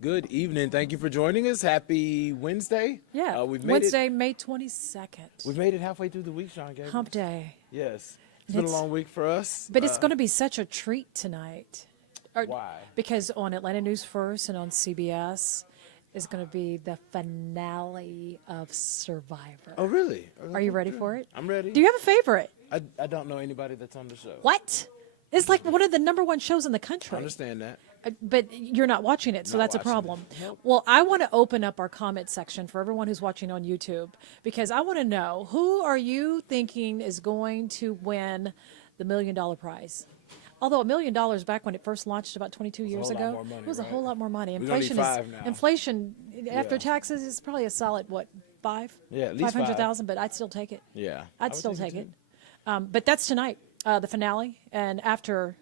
Good evening. Thank you for joining us. Happy Wednesday. Yeah, We've made Wednesday, May 22nd. We've made it halfway through the week, Shon. Gables. Hump day. Yes. It's been a long week for us. But it's going to be such a treat tonight. Why? Because on Atlanta News First and on CBS is going to be the finale of Survivor. Oh, really? Are you ready for it? I'm ready. Do you have a favorite? I don't know anybody that's on the show. What? It's like one of the #1 shows in the country. I understand that. But you're not watching it, so Not that's a watching problem. it. Nope. Well, I want to open up our comment section for everyone who's watching on YouTube because I want to know, who are you thinking is going to win the $1 million prize? Although $1 million back when it first launched about 22 years a lot ago, more money, it was a right? whole lot more money. We're gonna need Inflation $5 now. inflation after Yeah. taxes is probably a solid what, five? Yeah, at least 500,000, but I'd still take it. Yeah. I'd still take it. But that's tonight, the finale, and after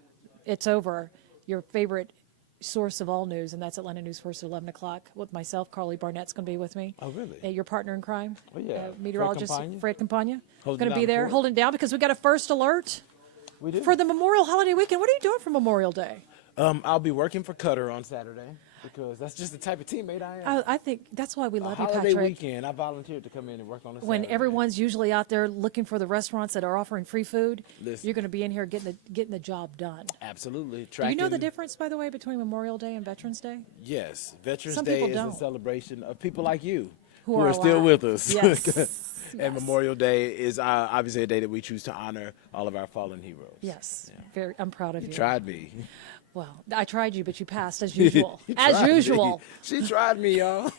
it's over, your favorite source of all news, and that's Atlanta News First at 11 o'clock with myself. Carly Barnett's going to be with me. Oh, really? Your partner in crime. Oh, yeah. Meteorologist Fred Campagna. Holding Going to down be the there, fort. holding it down because we got a first alert We do. for the Memorial Holiday Weekend. What are you doing for Memorial Day? I'll be working for Cutter on Saturday because that's just the type of teammate I am. I think that's why we love you, Holiday Patrick. weekend, I volunteered to come in and work on a When Saturday. everyone's usually out there looking for the restaurants that are offering free food, Listen. you're going to be in here getting the job done. Absolutely. Do you know the difference, by the way, between Memorial Day and Veterans Day? Yes, Veterans Some Day people is don't. a celebration of people like you Who are are still alive. with us. Yes. And Yes. Memorial Day is obviously a day that we choose to honor all of our fallen heroes. Yes, I'm proud of you. Tried me. Well, I tried you, but you passed as usual. You As tried me. usual. She tried me, y'all.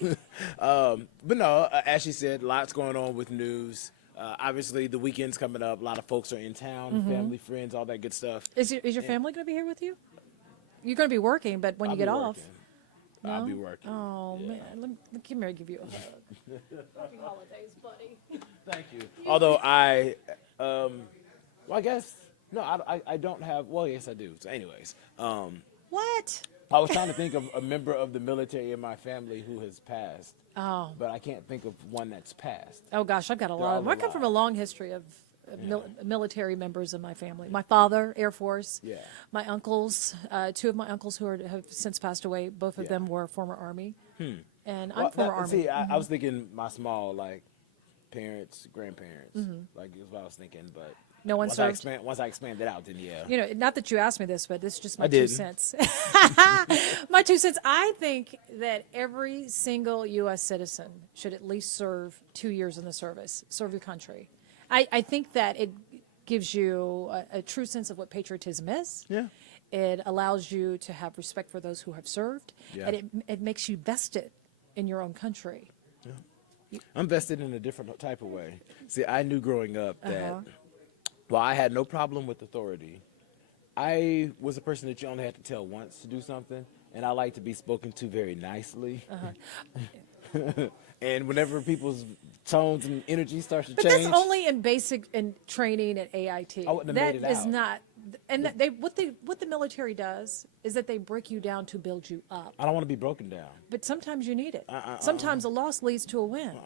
But no, as she said, lots going on with news. Obviously, the weekend's coming up. A lot of folks are in town, Mm-hmm. family, friends, all that good stuff. Is your family going to be here with you? You're going to be working, but when I'll you get be off. working. I'll be working. Oh, Yeah. man. Let me give you a hug. Happy holidays, buddy. Thank you. Although well, I guess, no, I don't have, well, yes, I do. So anyways, What? I was trying to think of a member of the military in my family who has passed, Oh. but I can't think of one that's passed. Oh, gosh, I've got a lot all of them. I come alive. from a long history of military members in my family. My father, Air Force. Yeah. My uncles, two of my uncles who have since passed away, both of Yeah. them were former Army. And I'm Well, former Army. See, I was thinking my small, like, parents, grandparents, like, is what I was thinking, but No one once I, served? once I expand it out, then yeah. You know, not that you asked me this, but this is just my I 2 didn't. cents. My 2 cents. I think that every single U.S. citizen should at least serve 2 years in the service, serve your country. I think that it gives you a true sense of what patriotism is. Yeah. It allows you to have respect for those who have served, Yeah. and it makes you vested in your own country. I'm vested in a different type of way. See, I knew growing up that, Uh-huh. while I had no problem with authority, I was a person that you only had to tell once to do something, and I like to be spoken to very nicely. And whenever people's tones and energy starts to But change, that's only in basic and training at AIT. I wouldn't have That made it is out. not. And what the military does is that they break you down to build you up. I don't want to be broken down. But sometimes you need it. Sometimes a loss leads to a win.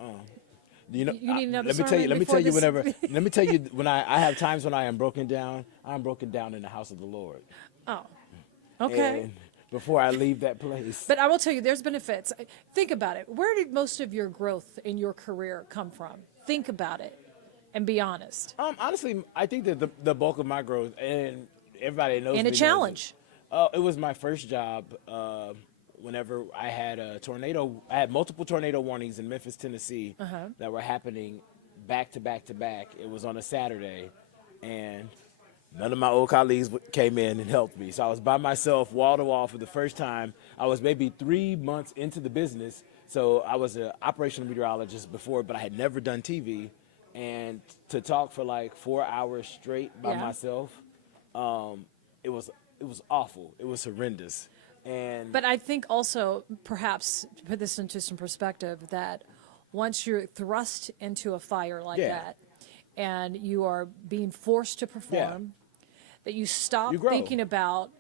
You know, You need another let me tell sermon you. Let me before tell you. this- Whenever, let me tell you when I have times when I am broken down. I'm broken down in the house of the Lord. Oh, okay. And before I leave that place, But I will tell you, there's benefits. Think about it. Where did most of your growth in your career come from? Think about it, and be honest. honestly, I think that the bulk of my growth, and everybody knows, And me a knows challenge. it was my first job. Whenever I had a tornado, I had multiple tornado warnings in Memphis, Tennessee, that were happening back to back to back. It was on a Saturday, and none of my old colleagues came in and helped me. So I was by myself, wall to wall, for the first time. I was maybe 3 months into the business. So I was an operational meteorologist before, but I had never done TV. And to talk for like 4 hours straight by Yeah. myself, it was awful. It was horrendous. And But I think also, perhaps, to put this into some perspective, that once you're thrust into a fire like Yeah. that, and you are being forced to perform, that you stop You grow. thinking about,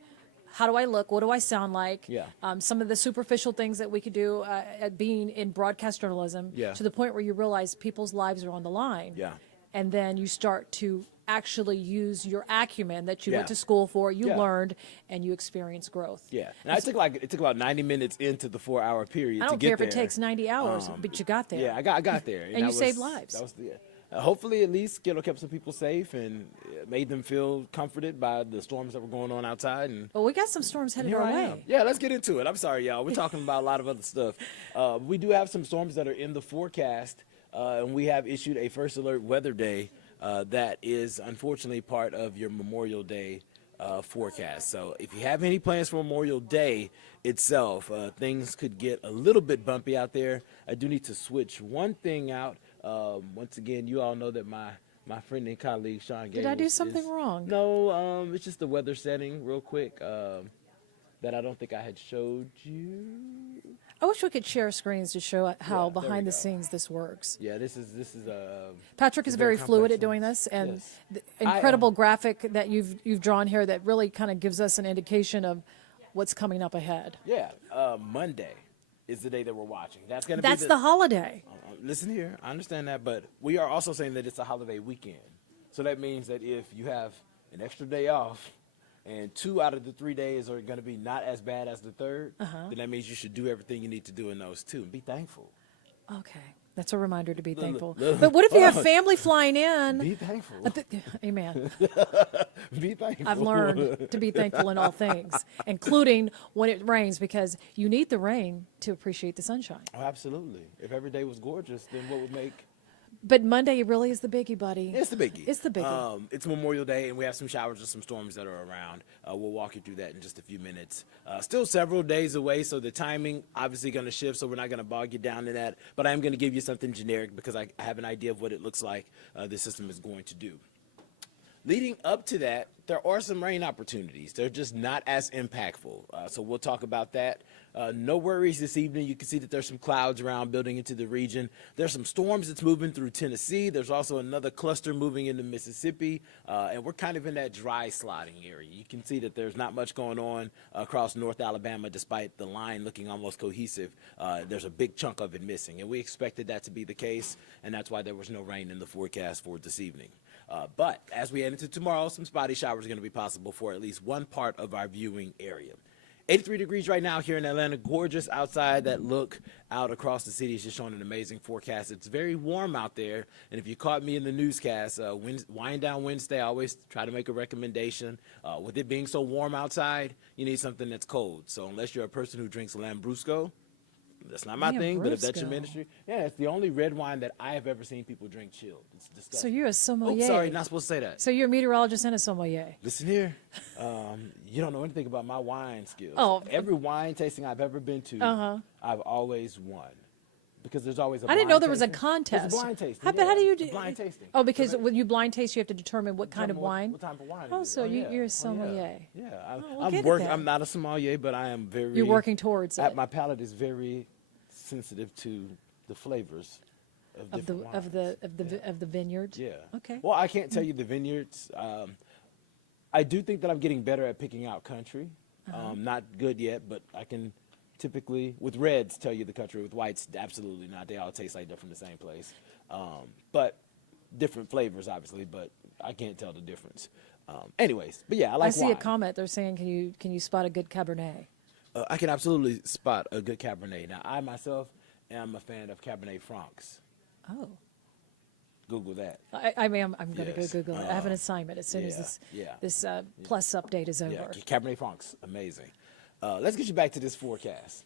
how do I look? What do I sound like? Yeah. Some of the superficial things that we could do at being in broadcast journalism, Yeah. to the point where you realize people's lives are on the line. Yeah. And then you start to actually use your acumen that you Yeah. went to school for, you Yeah. learned, and you experienced growth. Yeah, and it took about 90 minutes into the 4 hour period I to don't get care if there. it takes 90 hours, but you got there. Yeah, I got there, And you that saved was- lives. That was the. Hopefully, at least, kept some people safe and made them feel comforted by the storms that were going on outside. And Well, we got some storms headed here our I way. am. Yeah, let's get into it. I'm sorry, y'all. We're talking about a lot of other stuff. We do have some storms that are in the forecast, and we have issued a first alert weather day that is unfortunately part of your Memorial Day forecast. So if you have any plans for Memorial Day itself, things could get a little bit bumpy out there. I do need to switch one thing out. Once again, you all know that my friend and colleague Shon Gables. Did I do something wrong? No, it's just the weather setting real quick that I don't think I had showed you. I wish we could share screens to show how Yeah, there we behind the go. scenes this works. Yeah, this is Patrick is It's very very fluid complex at doing one. this, and Yes. the I incredible graphic that you've drawn here that really kind of gives us an indication of what's coming up ahead. Monday is the day that we're watching. That's gonna That's be the holiday. Listen here, I understand that, but we are also saying that it's a holiday weekend. So that means that if you have an extra day off and 2 out of the 3 days are going to be not as bad as the third, then that means you should do everything you need to do in those two and be thankful. Okay, that's a reminder to be thankful. look. But what if you have family flying in? Be thankful. Amen. Be thankful. I've learned to be thankful in all things, including when it rains, because you need the rain to appreciate the sunshine. Oh, absolutely. If every day was gorgeous, then what would make But Monday really is the biggie, buddy. It's the biggie. It's the biggie. It's Memorial Day, and we have some showers and some storms that are around. We'll walk you through that in just a few minutes. Still several days away, so the timing obviously going to shift, so we're not going to bog you down in that. But I am going to give you something generic because I have an idea of what it looks like the system is going to do. Leading up to that, there are some rain opportunities. They're just not as impactful. So we'll talk about that. No worries this evening. You can see that there's some clouds around building into the region. There's some storms that's moving through Tennessee. There's also another cluster moving into Mississippi. And we're kind of in that dry slotting area. You can see that there's not much going on across North Alabama, despite the line looking almost cohesive. There's a big chunk of it missing. And we expected that to be the case, and that's why there was no rain in the forecast for this evening. But as we head into tomorrow, some spotty showers are going to be possible for at least one part of our viewing area. 83 degrees right now here in Atlanta. Gorgeous outside. That look out across the city is just showing an amazing forecast. It's very warm out there. And if you caught me in the newscast, Wind Down Wednesday, I always try to make a recommendation. With it being so warm outside, you need something that's cold. So unless you're a person who drinks Lambrusco, that's not my thing, but if that's your Lambrusco. ministry, yeah, it's the only red wine that I have ever seen people drink chilled. It's So disgusting. you're a sommelier. Oh, sorry, not supposed to say that. So you're a meteorologist and a sommelier. Listen here, you don't know anything about my wine skills. Oh. Every wine tasting I've ever been to, I've always won. Because there's always a I didn't know blind there was a tasting. contest. There's a blind tasting. But how do you It's a do? blind tasting. Oh, because So that- when you blind taste, you have to determine what kind of determine wine. What type of wine? Oh, it is. so yeah. you're a Oh, sommelier. Yeah, we'll get at that. I'm not a sommelier, but I am very. You're working towards it. My palate is very sensitive to the flavors of Of the different wines. of the vineyard. Yeah. Okay. Well, I can't tell you the vineyards. I do think that I'm getting better at picking out country. Not good yet, but I can typically, with reds, tell you the country. With whites, absolutely not. They all taste like they're from the same place. But different flavors, obviously, but I can't tell the difference. Anyways, but yeah, I like I see wine. a comment. They're saying, can you spot a good Cabernet? I can absolutely spot a good Cabernet. Now, I myself am a fan of Cabernet Francs. Oh. Google that. I mean, I'm going to Yes. go Google it. I have an assignment as soon as yeah. this plus update is over. Yeah, Cabernet Franc's amazing. Let's get you back to this forecast.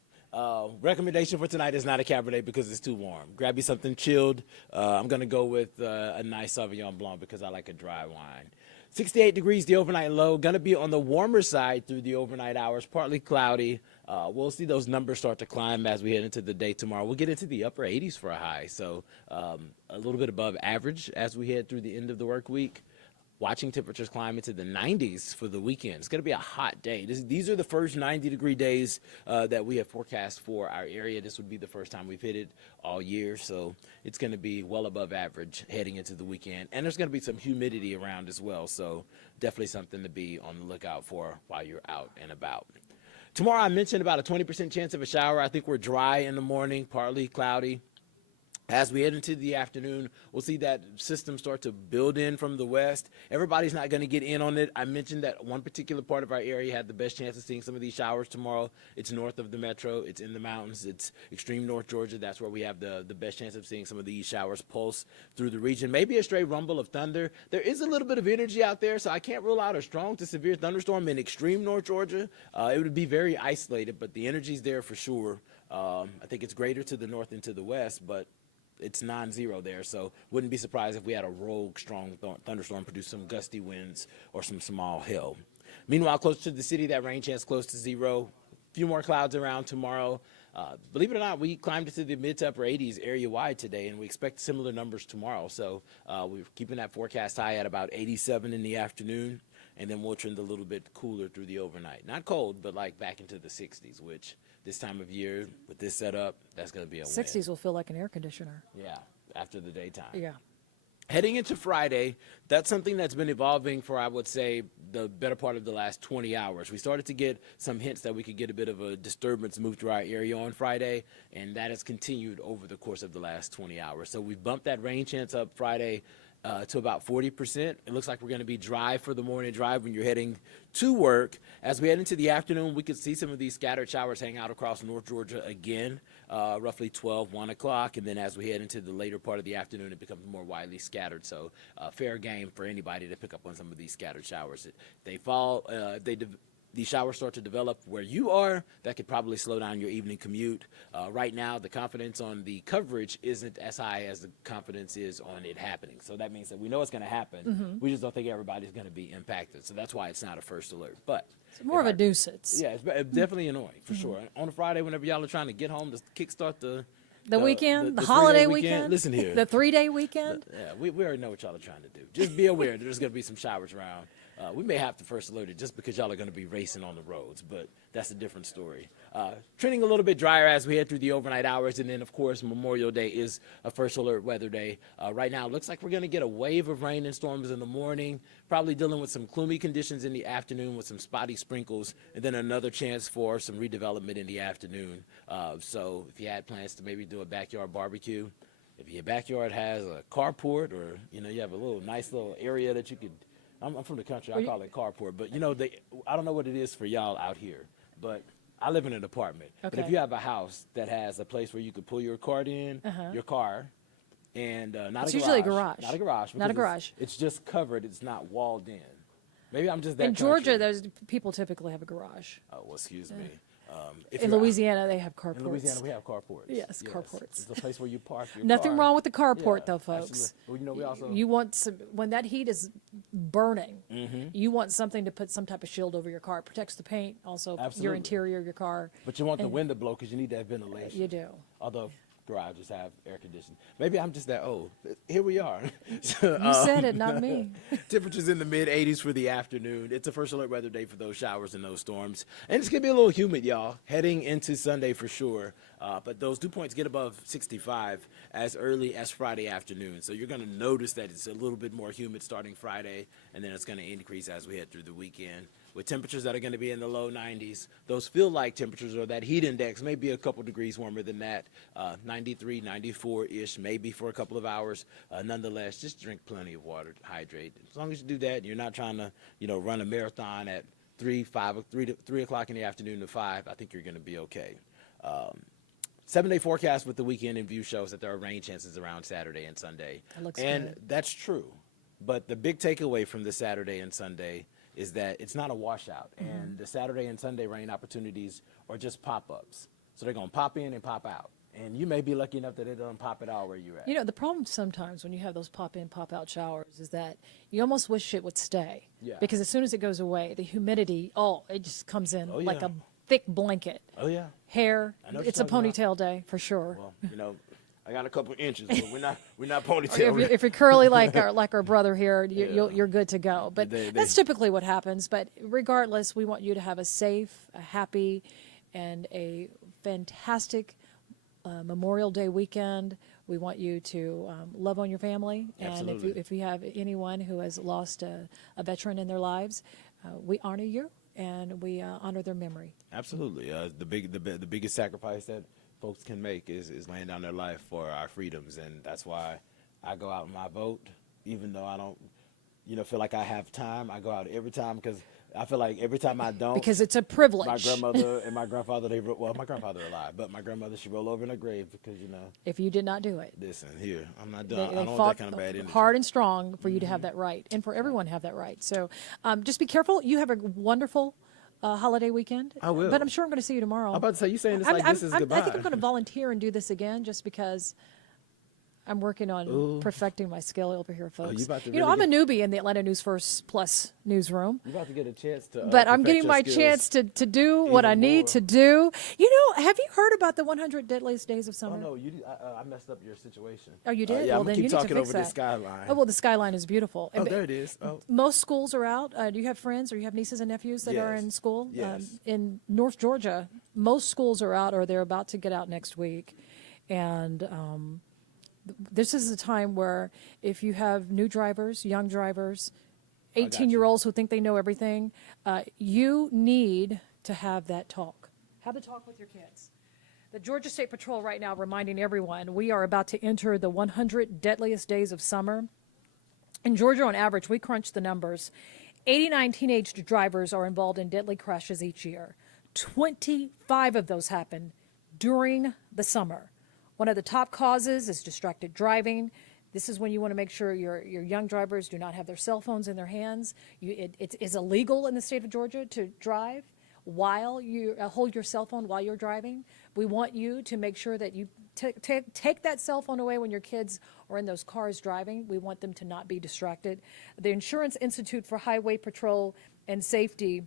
Recommendation for tonight is not a Cabernet because it's too warm. Grab you something chilled. I'm going to go with a nice Sauvignon Blanc because I like a dry wine. 68 degrees, the overnight low. Going to be on the warmer side through the overnight hours, partly cloudy. We'll see those numbers start to climb as we head into the day tomorrow. We'll get into the upper 80s for a high, so a little bit above average as we head through the end of the work week. Watching temperatures climb into the 90s for the weekend. It's going to be a hot day. These are the first 90-degree days that we have forecast for our area. This would be the first time we've hit it all year, so it's going to be well above average heading into the weekend. And there's going to be some humidity around as well, so definitely something to be on the lookout for while you're out and about. Tomorrow I mentioned about a 20% chance of a shower. I think we're dry in the morning, partly cloudy. As we head into the afternoon, we'll see that system start to build in from the west. Everybody's not going to get in on it. I mentioned that one particular part of our area had the best chance of seeing some of these showers tomorrow. It's north of the metro. It's in the mountains. It's extreme North Georgia. That's where we have the best chance of seeing some of these showers pulse through the region. Maybe a stray rumble of thunder. There is a little bit of energy out there, so I can't rule out a strong to severe thunderstorm in extreme North Georgia. It would be very isolated, but the energy's there for sure. I think it's greater to the north and to the west, but it's non-zero there, so wouldn't be surprised if we had a rogue strong thunderstorm produce some gusty winds or some small hail. Meanwhile, close to the city, that rain chance close to zero. A few more clouds around tomorrow. Believe it or not, we climbed into the mid to upper 80s area-wide today, and we expect similar numbers tomorrow. So we're keeping that forecast high at about 87 in the afternoon, and then we'll trend a little bit cooler through the overnight. Not cold, but like back into the 60s, which this time of year with this setup, that's going to be a 60s win. will feel like an air conditioner. Yeah, after the daytime. Yeah. Heading into Friday, that's something that's been evolving for, I would say, the better part of the last 20 hours. We started to get some hints that we could get a bit of a disturbance move through our area on Friday, and that has continued over the course of the last 20 hours. So we've bumped that rain chance up Friday to about 40%. It looks like we're going to be dry for the morning drive when you're heading to work. As we head into the afternoon, we could see some of these scattered showers hang out across North Georgia again, roughly 12, 1 o'clock. And then as we head into the later part of the afternoon, it becomes more widely scattered. So fair game for anybody to pick up on some of these scattered showers. If they fall, these showers start to develop where you are, that could probably slow down your evening commute. Right now, the confidence on the coverage isn't as high as the confidence is on it happening. So that means that we know it's going to happen. We just don't think everybody's going to be impacted. So that's why it's not a first alert. But It's more of a nuisance. yeah, it's definitely annoying for sure. On a Friday, whenever y'all are trying to get home to kickstart The weekend, the 3-day holiday weekend. Listen here. The 3-day weekend. Yeah, we already know what y'all are trying to do. Just be aware there's going to be some showers around. We may have to first alert it just because y'all are going to be racing on the roads, but that's a different story. Trending a little bit drier as we head through the overnight hours, and then, of course, Memorial Day is a first alert weather day. Right now, it looks like we're going to get a wave of rain and storms in the morning, probably dealing with some gloomy conditions in the afternoon with some spotty sprinkles, and then another chance for some redevelopment in the afternoon. So if you had plans to maybe do a backyard barbecue, if your backyard has a carport or, you have a nice little area that you could – I'm from the country. I call it carport. But, I don't know what it is for y'all out here. But I live in an apartment. Okay. But if you have a house that has a place where you could pull your cart in, your car, and not a garage. It's usually a garage. Not a garage. Not a because garage. It's just covered. It's not walled in. Maybe I'm just that In Georgia, country. those people typically have a garage. Oh, well, excuse me. In Louisiana, they have carports. In Louisiana, we have carports. Yes, carports. It's a place where you park your Nothing car. wrong with the carport, Yeah, though, folks. absolutely. Well, we also You want some, when that heat is burning, Mm-hmm. you want something to put some type of shield over your car. It protects the paint, also your Absolutely. interior of your car. but you want the wind to blow because you need that ventilation. You do. Although garages have air conditioning. Maybe I'm just that old. Here we are. You said it, not me. Temperatures in the mid-80s for the afternoon. It's a first alert weather day for those showers and those storms. And it's going to be a little humid, y'all, heading into Sunday for sure. But those dew points get above 65 as early as Friday afternoon. So you're going to notice that it's a little bit more humid starting Friday, and then it's going to increase as we head through the weekend. With temperatures that are going to be in the low 90s, those feel-like temperatures or that heat index may be a couple degrees warmer than that, 93, 94-ish, maybe for a couple of hours. Nonetheless, just drink plenty of water, hydrate. As long as you do that, you're not trying to, run a marathon at 3 o'clock in the afternoon to 5, I think you're going to be okay. 7-day forecast with the weekend in view shows that there are rain chances around Saturday and Sunday. That looks and good. that's true. But the big takeaway from this Saturday and Sunday is that it's not a washout. And the Saturday and Sunday rain opportunities are just pop-ups. So they're going to pop in and pop out. And you may be lucky enough that it doesn't pop it out where you're at. The problem sometimes when you have those pop-in, pop-out showers is that you almost wish it would stay. Yeah. Because as soon as it goes away, the humidity, it just comes in Oh, like yeah. a thick blanket. Oh, yeah. Hair, I know what it's a you're talking ponytail day for sure. Well, I got a couple inches, but we're not Or ponytail. if you're curly like our brother here, you're good to go. But They- that's typically what happens. But regardless, we want you to have a safe, a happy, and a fantastic Memorial Day weekend. We want you to love on your family. And Absolutely. if you have anyone who has lost a veteran in their lives, we honor you and we honor their memory. Absolutely. The biggest sacrifice that folks can make is laying down their life for our freedoms, and that's why I go out and I vote, even though I don't, feel like I have time. I go out every time because I feel like every time I don't, Because it's a privilege. my grandmother and my grandfather, my grandfather alive, but my grandmother, she rolled over in her grave because, If you did not do it. listen, here, I'm not done. They I don't want fought that kind of bad energy. hard and strong for you to have that right, and for everyone to have that right. So just be careful. You have a wonderful holiday weekend. I will. But I'm sure I'm going to see you tomorrow. I'm about to say, you saying this like this is goodbye. I think I'm going to volunteer and do this again just because I'm working on perfecting my skill over here, folks. you about to I'm a really newbie in the Atlanta News First Plus newsroom. You're about to get a chance to But I'm perfect getting your my skills. chance to do what even I need more. to do. Have you heard about the 100 Deadliest Days of Summer? Oh, no, I messed up your situation. Oh, you did? Yeah, Well, I'm then going you to need keep to talking fix over the that. skyline. Oh, well, the skyline is beautiful. Oh, there it is. Oh. Most schools are out. Do you have friends or you have nieces and nephews that are Yes. in school? Yes. In North Georgia, most schools are out or they're about to get out next week. And this is a time where if you have new drivers, young drivers, got you. 18-year-olds who think they know everything, you need to have that talk. Have the talk with your kids. The Georgia State Patrol right now reminding everyone we are about to enter the 100 deadliest days of summer. In Georgia, on average, we crunched the numbers. 89 teenage drivers are involved in deadly crashes each year. 25 of those happen during the summer. One of the top causes is distracted driving. This is when you want to make sure your young drivers do not have their cell phones in their hands. It is illegal in the state of Georgia to drive while you hold your cell phone while you're driving. We want you to make sure that you take that cell phone away when your kids are in those cars driving. We want them to not be distracted. The Insurance Institute for Highway Patrol and Safety,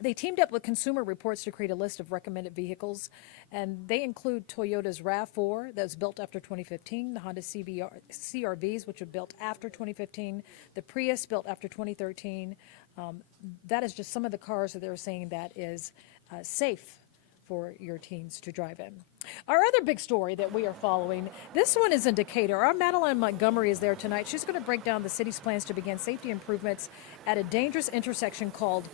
they teamed up with Consumer Reports to create a list of recommended vehicles, and they include Toyota's RAV4 that was built after 2015, the Honda CR-Vs, which were built after 2015, the Prius built after 2013. That is just some of the cars that they're saying that is safe for your teens to drive in. Our other big story that we are following, this one is in Decatur. Our Madeline Montgomery is there tonight. She's going to break down the city's plans to begin safety improvements at a dangerous intersection called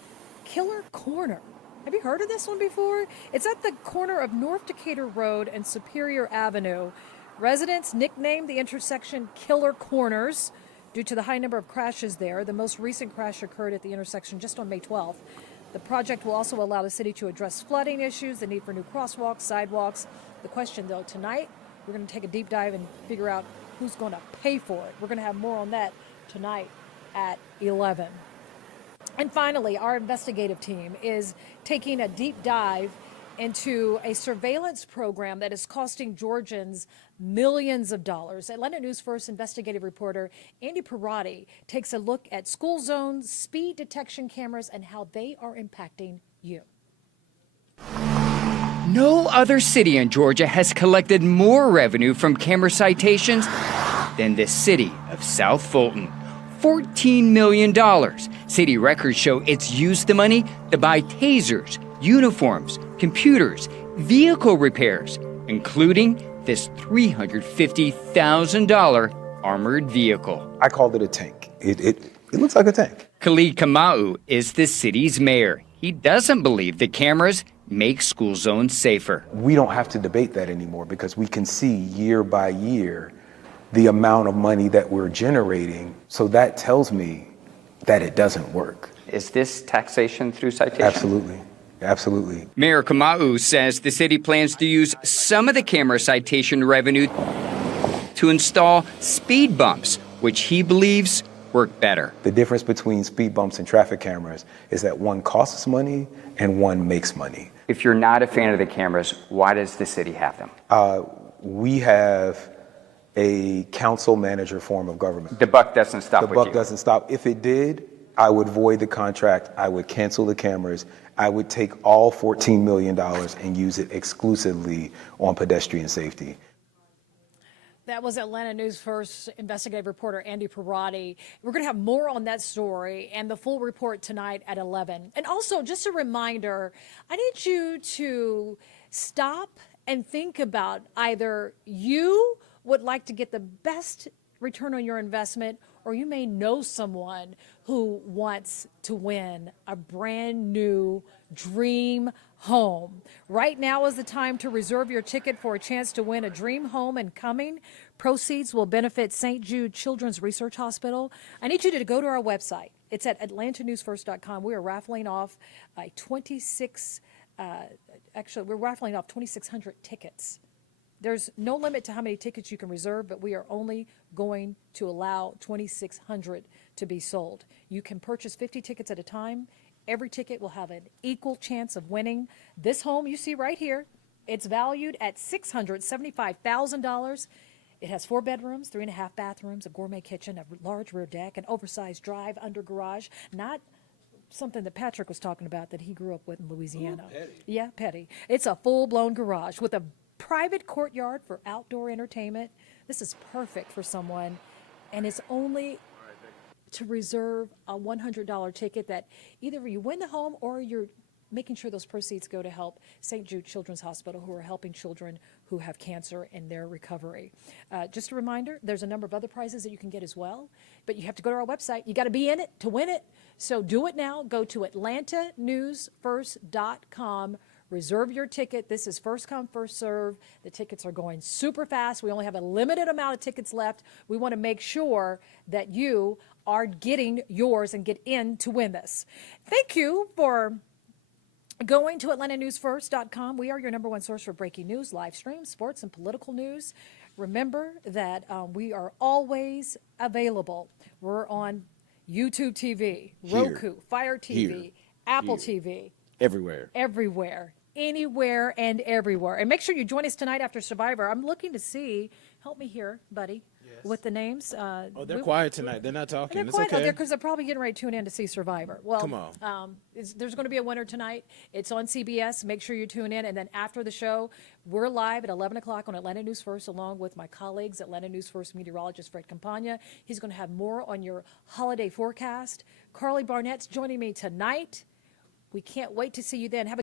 Killer Corner. Have you heard of this one before? It's at the corner of North Decatur Road and Superior Avenue. Residents nicknamed the intersection Killer Corners due to the high number of crashes there. The most recent crash occurred at the intersection just on May 12th. The project will also allow the city to address flooding issues, the need for new crosswalks, sidewalks. The question, though, tonight, we're going to take a deep dive and figure out who's going to pay for it. We're going to have more on that tonight at 11. And finally, our investigative team is taking a deep dive into a surveillance program that is costing Georgians millions of dollars. Atlanta News First investigative reporter Andy Parati takes a look at school zones, speed detection cameras, and how they are impacting you. No other city in Georgia has collected more revenue from camera citations than the city of South Fulton. $14 million. City records show it's used the money to buy tasers, uniforms, computers, vehicle repairs, including this $350,000 armored vehicle. I called it a tank. It looks like a tank. Khalid Kamau is the city's mayor. He doesn't believe the cameras make school zones safer. We don't have to debate that anymore because we can see year by year the amount of money that we're generating. So that tells me that it doesn't work. Is this taxation through citation? Absolutely. Absolutely. Mayor Kamau says the city plans to use some of the camera citation revenue to install speed bumps, which he believes work better. The difference between speed bumps and traffic cameras is that one costs money and one makes money. If you're not a fan of the cameras, why does the city have them? We have a council manager form of government. The buck doesn't stop The with buck you. doesn't stop. If it did, I would void the contract. I would cancel the cameras. I would take all $14 million and use it exclusively on pedestrian safety. That was Atlanta News First investigative reporter Andy Parati. We're going to have more on that story and the full report tonight at 11. And also, just a reminder, I need you to stop and think about either you would like to get the best return on your investment, or you may know someone who wants to win a brand new dream home. Right now is the time to reserve your ticket for a chance to win a dream home and coming. Proceeds will benefit St. Jude Children's Research Hospital. I need you to go to our website. It's at atlantanewsfirst.com. We are raffling off we're raffling off 2,600 tickets. There's no limit to how many tickets you can reserve, but we are only going to allow 2,600 to be sold. You can purchase 50 tickets at a time. Every ticket will have an equal chance of winning. This home you see right here, it's valued at $675,000. It has 4 bedrooms, 3.5 bathrooms, a gourmet kitchen, a large rear deck, an oversized drive under garage. Not something that Patrick was talking about that he grew up with in Louisiana. Ooh, petty. Yeah, petty. It's a full-blown garage with a private courtyard for outdoor entertainment. This is perfect for someone, and it's only to reserve a $100 ticket that either you win the home or you're making sure those proceeds go to help St. Jude Children's Hospital, who are helping children who have cancer in their recovery. Just a reminder, there's a number of other prizes that you can get as well, but you have to go to our website. You got to be in it to win it. So do it now. Go to atlantanewsfirst.com. Reserve your ticket. This is first come, first serve. The tickets are going super fast. We only have a limited amount of tickets left. We want to make sure that you are getting yours and get in to win this. Thank you for going to atlantanewsfirst.com. We are your number one source for breaking news, live streams, sports, and political news. Remember that we are always available. We're on YouTube TV, Roku, Fire TV, Apple TV. Everywhere. Anywhere and everywhere. And make sure you join us tonight after Survivor. I'm looking to see, help me here, buddy, with the names. They're quiet tonight. They're not talking. They're It's quiet out okay. there because they're probably getting ready to tune in to see Survivor. Well, Come on. there's going to be a winner tonight. It's on CBS. Make sure you tune in. And then after the show, we're live at 11 o'clock on Atlanta News First, along with my colleagues, Atlanta News First meteorologist Fred Campagna. He's going to have more on your holiday forecast. Carly Barnett's joining me tonight. We can't wait to see you then. Have a